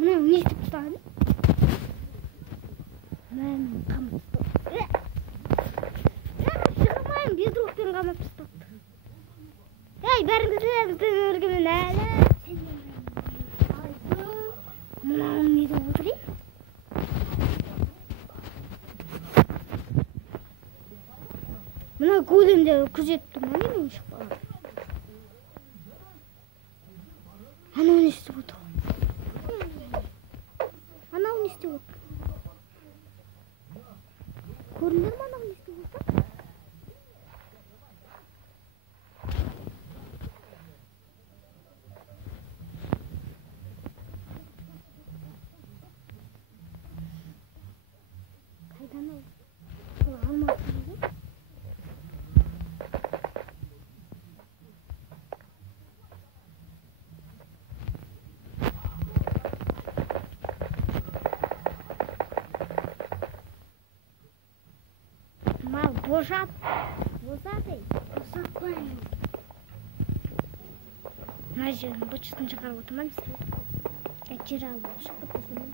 Мынау не істеп тастады? Мен қамап тастады. Шығылмайын, бедрокпен қамап тастады. Ей, бәріңізді өргімен әлі. Мынау не деп отыр? Мына көлемде күзетіп тұрмын, немен шықпаған? Анау не істеп отыр? Анау не істеп отыр? Көріндер ме анау не істеп отыр? Қайдан ол? Бұл алмасы ғой? Мал божат. Бозады. Бозатпайын. Мына жерін бычысын шығарып отырман істеп. Жер алып шығып отырман.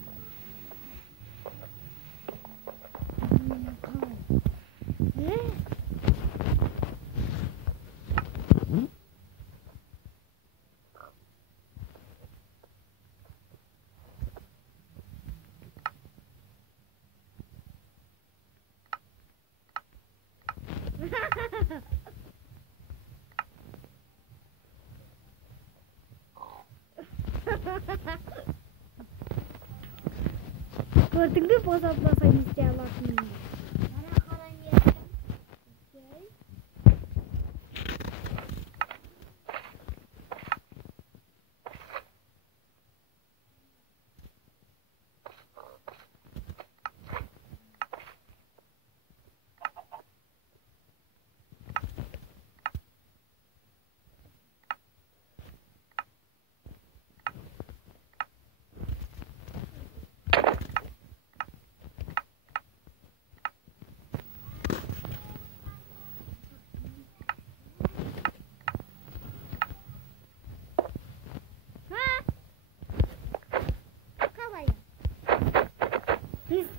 Gördün mü bozatmasan isteye bakmayın.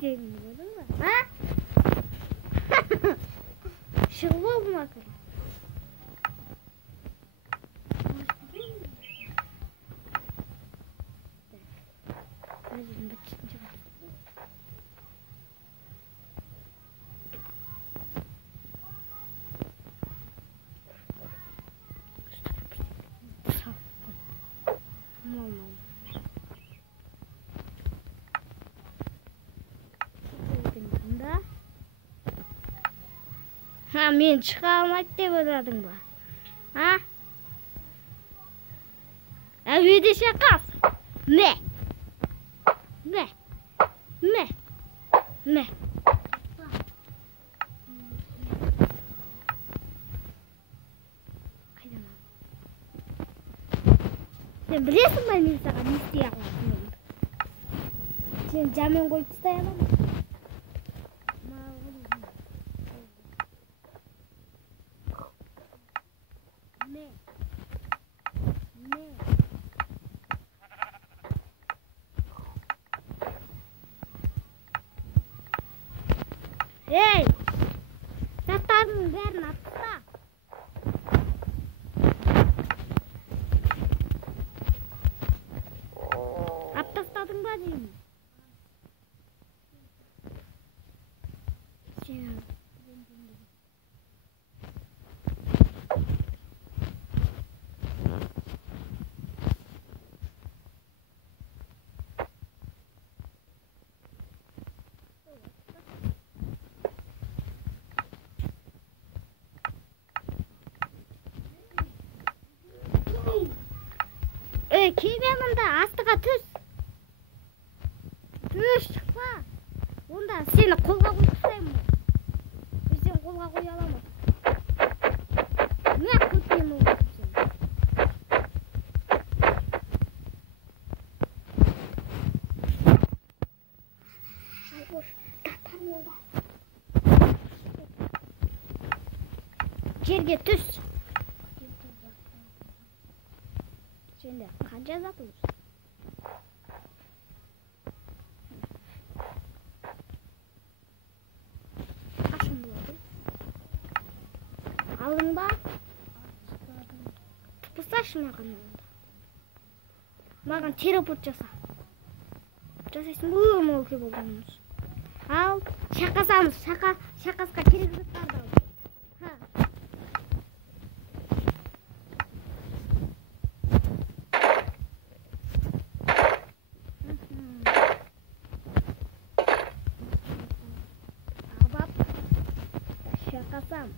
Gördün mü? Ha? Şık olmak. Ha, men çıqa алмайды деп ойладың ба? Ha? Әуеде шақас. Мә. Мә. Мә. Мә. Қайдан ал? Сен білесің ба мен саған не істей алатынымды? Сен жамен қойып тастай аламын. Ей! Заттардың бәрін алып таста. Алып тастадың ба деймін? Кейме мұнда астыға түс. Түс шықпа. Онда сені қолға қойып тастаймын. Біз сені қолға қоя аламыз. Не көтем ол сені. Шайбош, татар молда. Жерге түс. Сенде қанша зат olur? Алдың ба? Тыпырсашы маған. Маған телепорт жаса. Жасайсың ба? Мол ке болғанымыз. Ал, шақасамыз. Шақасқа керек заттарды ал. Şakasam.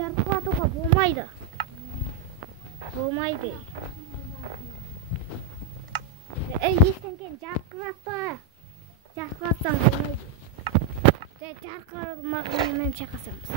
Жарқылатуға болмайды. Болмайды. Естен кейін жарқылатпа. Жарқылатсаң болмайды. Жарқыламағанмен шақасамыз.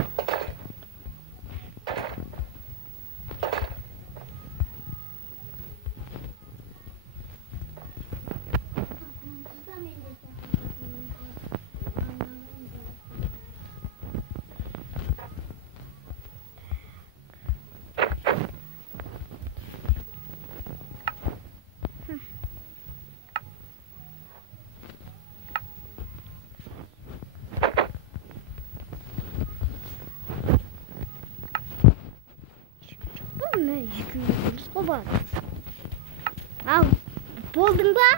Ne yıkıyoruz kovar. Al, boldun ba?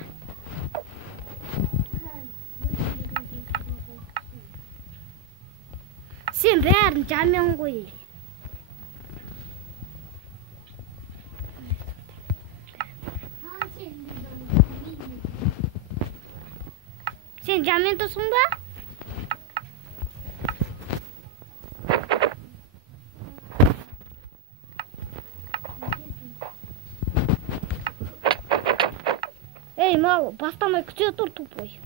Sen bärin jamyan koy. Sen jamyan tosun ba? Эй, мало, бастамай күте тұр тупой.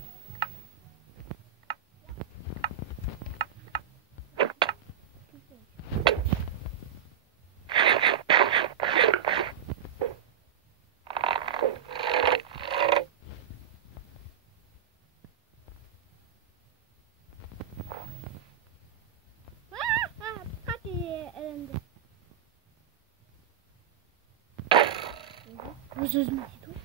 Өз-өзіме дейді.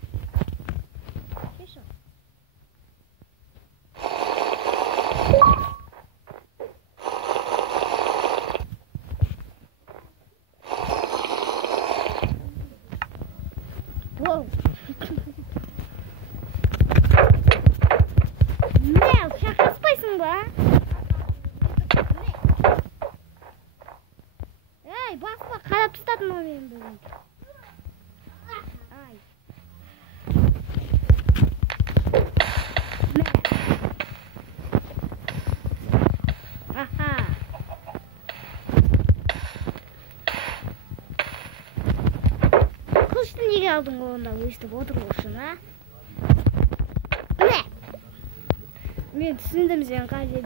Wow. Ne? Şakaspayısın ba? Ey, basma, qarab tustadın o meni bugün. Ay. Ne? Aha. Kılıçты неге алдың қолында өйстіп отыру үшін, а? Міне! Мен түсіндім сен қазір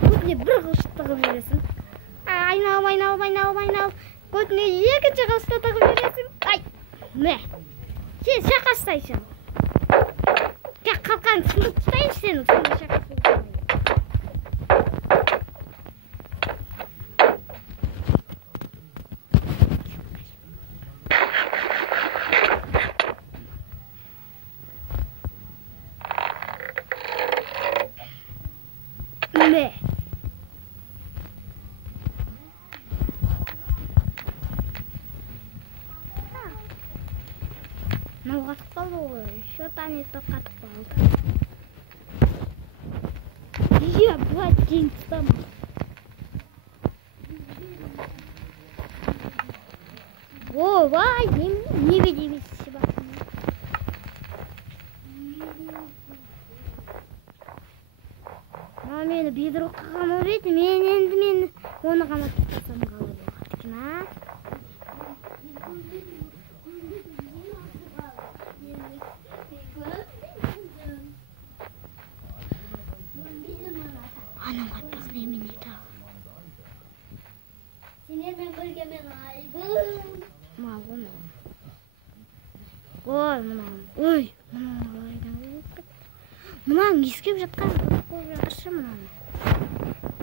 көтіне бір қылышты тығып бересің. Айналып. Көтіне екінші қылышты тығып бересің. Ай! Міне! Сен шақастайсың. Қалқан түсіндіп тұтайын сені, сонда шақастайсың. Ne? Мынау қатып қалды ғой. Еще танетті қатып қалды. Е, бұлай дейін тұтамын. Ой, не бедемесі бақын. Мені бедрокқа қамап еді, мен оны қамап тұтасам қалай болғандыкен, а? Анам қатпақ немене тағы. Сенермен бірге мен айбым. Мағын. Ой, мұнаң ескеп жатқан болып жатыршы мұнаны.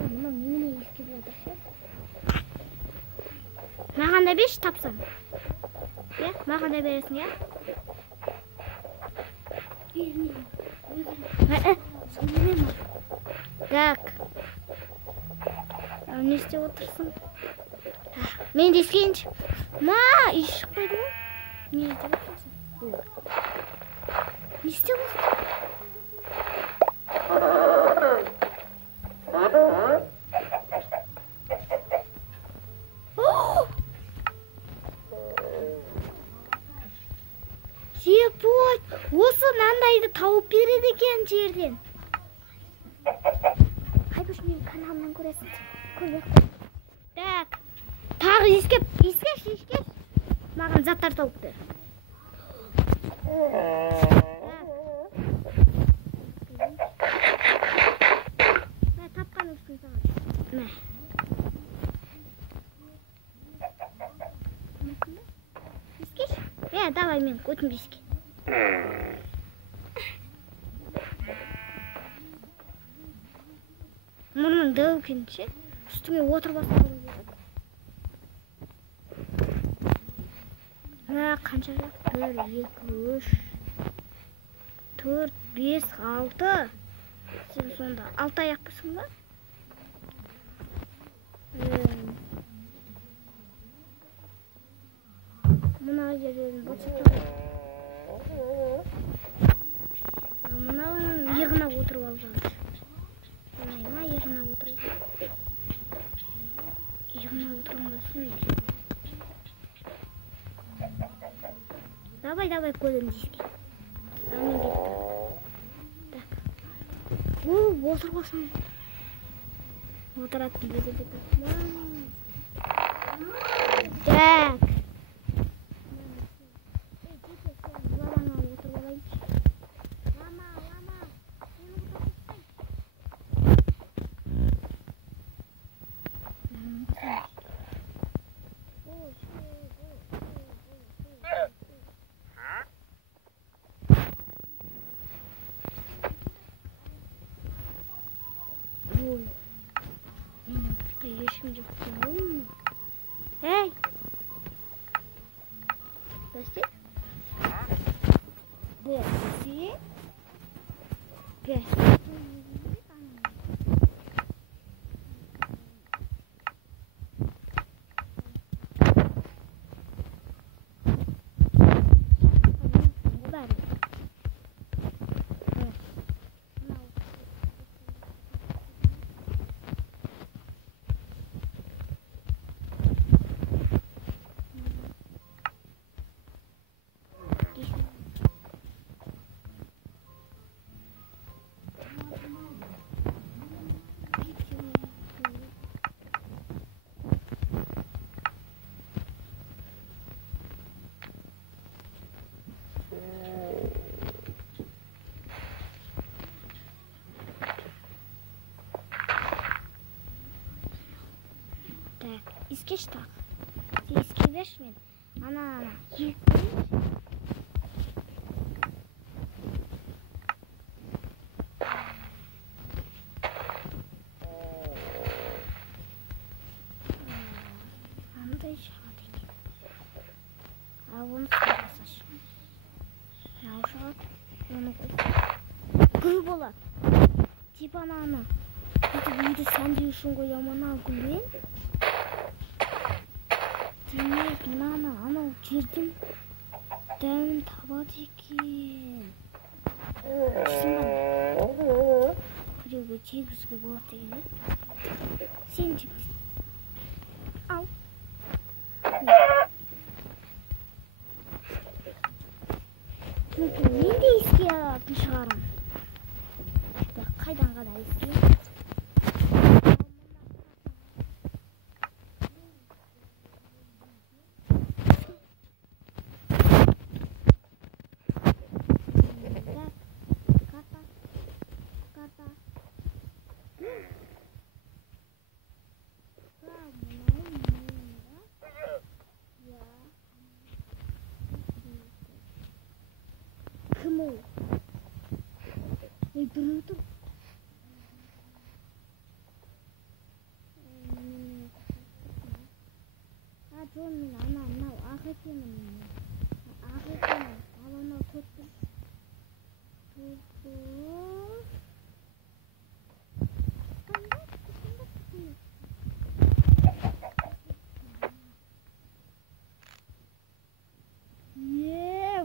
Мұнаң немене ескеп жатыршы? Маған да берші тапсам. Иә, маған да бересің, иә? Бермеймін. Так. Не істеп отырсың? Мен де ескейінші. Үй шықпайды ма? Не істеп отырсың? Не істеп отырсың? Ой, осы нандайды тауып береді екен жерден. Қайбіш мен каналымнан көресің. Көрмек. Так. Тағы искеш. Маған заттар тауып бер. Тапқан өшкін саған. Искеш? Давай мен көтін беске. Мұның дәукенше үстіңе отырып басқан қанша жақ? 1, 2, 3, 4, 5, 6. Сен сонда 6 аяқпысың ба? Мынау жерден бұлшықтар. Мынауның иығына отырып алғанбыз. Иығына отырып. Иығына отырғанбасың. Давай, көзім деске. Мен кеттім. Так. Отырғасын. Отыратын беді. Так. Ой, менің ешкім жоқ. Эй! Басты? Басты? Басты? İskeç tak. İskeç vermeyin. Ana. Андай шығады екен. Оны сұрасаш. Мынау шығады. Оны гүл болады. Типа ананы. Үйді сәндеу үшін қоямын ана гүлмен. Демек, мынаны анау жерден дәмін табады екен. Түсін бана. Біреуге тегізге болады деген. Сен тегіз. Ал. Мүмкін мен де еске алатын шығарым. Қайдан қада еске? Кому? Ой, bruto. John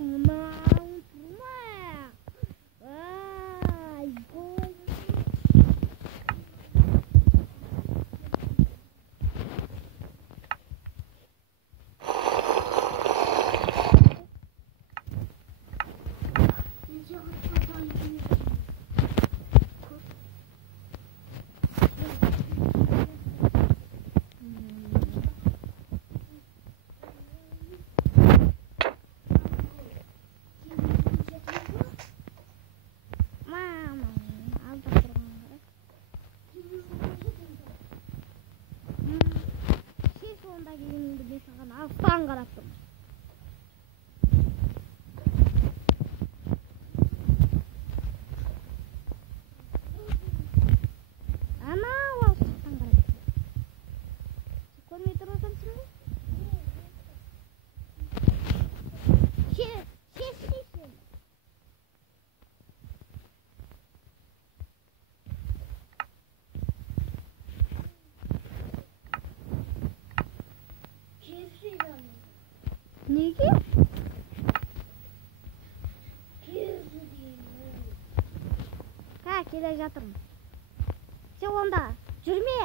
мынау тұрма. Ай, бой. Мен саған алыстан қарап тұрмын. Анау алыстан қарап тұрмын. Көрмей тұрып отырсың ба? Неге? Келе жатырмын. Сен онда жүрме.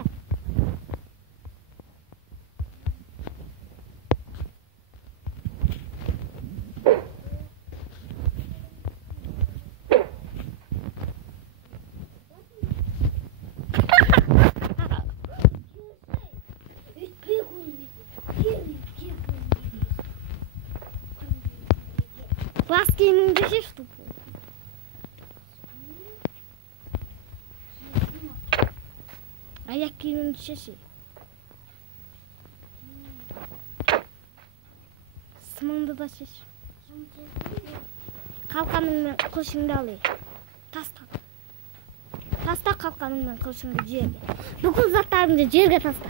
Бас киіміңді шеш тупо. Аяқ киіміңді шеші. Сымыңды да шеш. Қалқаныңмен қылшыңды алай. Таста. Таста қалқаныңмен қылшыңды жерге. Бүкіл заттарыңды жерге таста.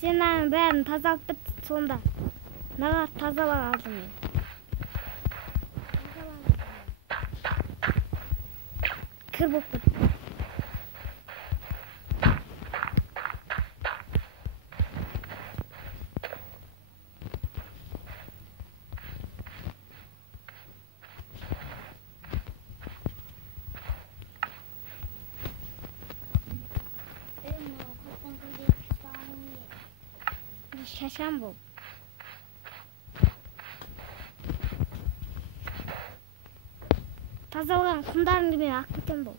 Сенің бәрін тазалып бітті сонда. Наға тазалап алдым мен. Кір болып бітті. Şaşan bu. Тазалған құмдарыңды мен ақ кетем бұл.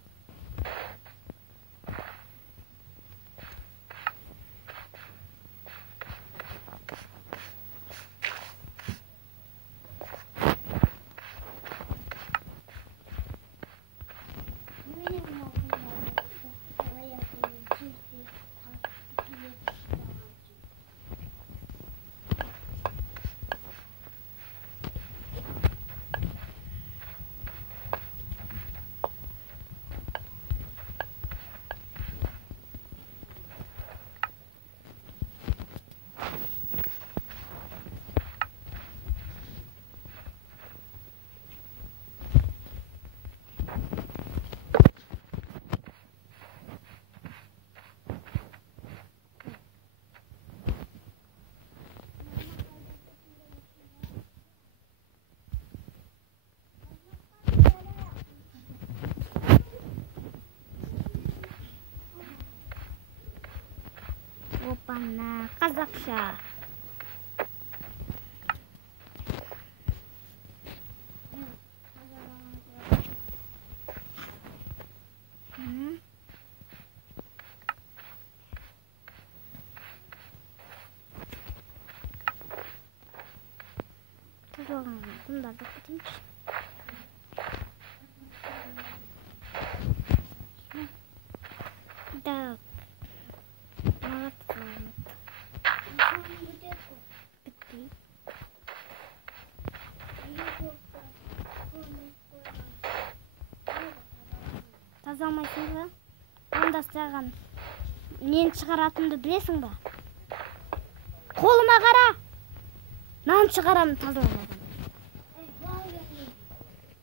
опана, қазақша. Bunları da katayım. Так. Бітті. Тазаламайсың ба? Онда саған нені шығаратынымды білесің ба? Қолыма қара! Нан шығарамын тазаламадан.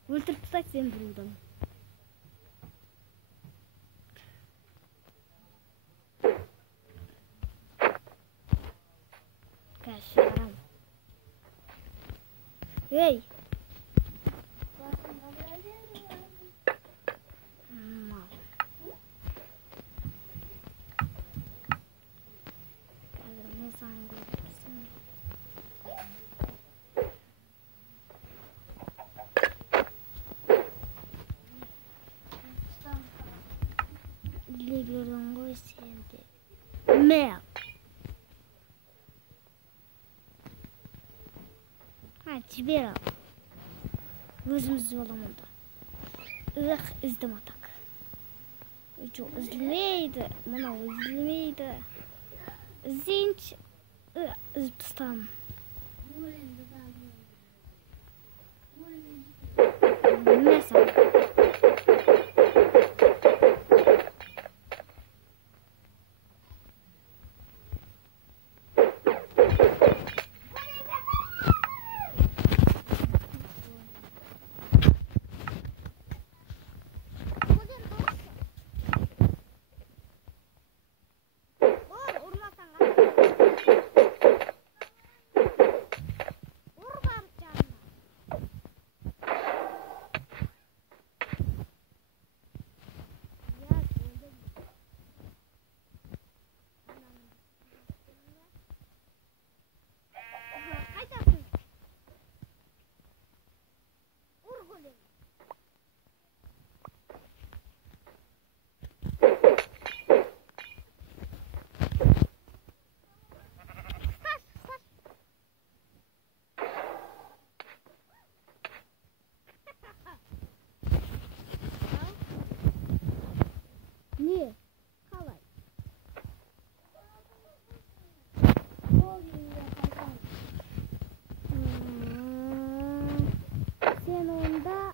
Өлтіріп тастайды сен біреуді. Шығарам. Ей! Қазір мен саған көріп тұрсың. Білегердің ғой сенде. Мәл! Жібер ал. Өзіміз боламын да. Іздім атак. Жоқ, үзілмейді. Мынау үзілмейді. Іздейінші. Үзіп тастам.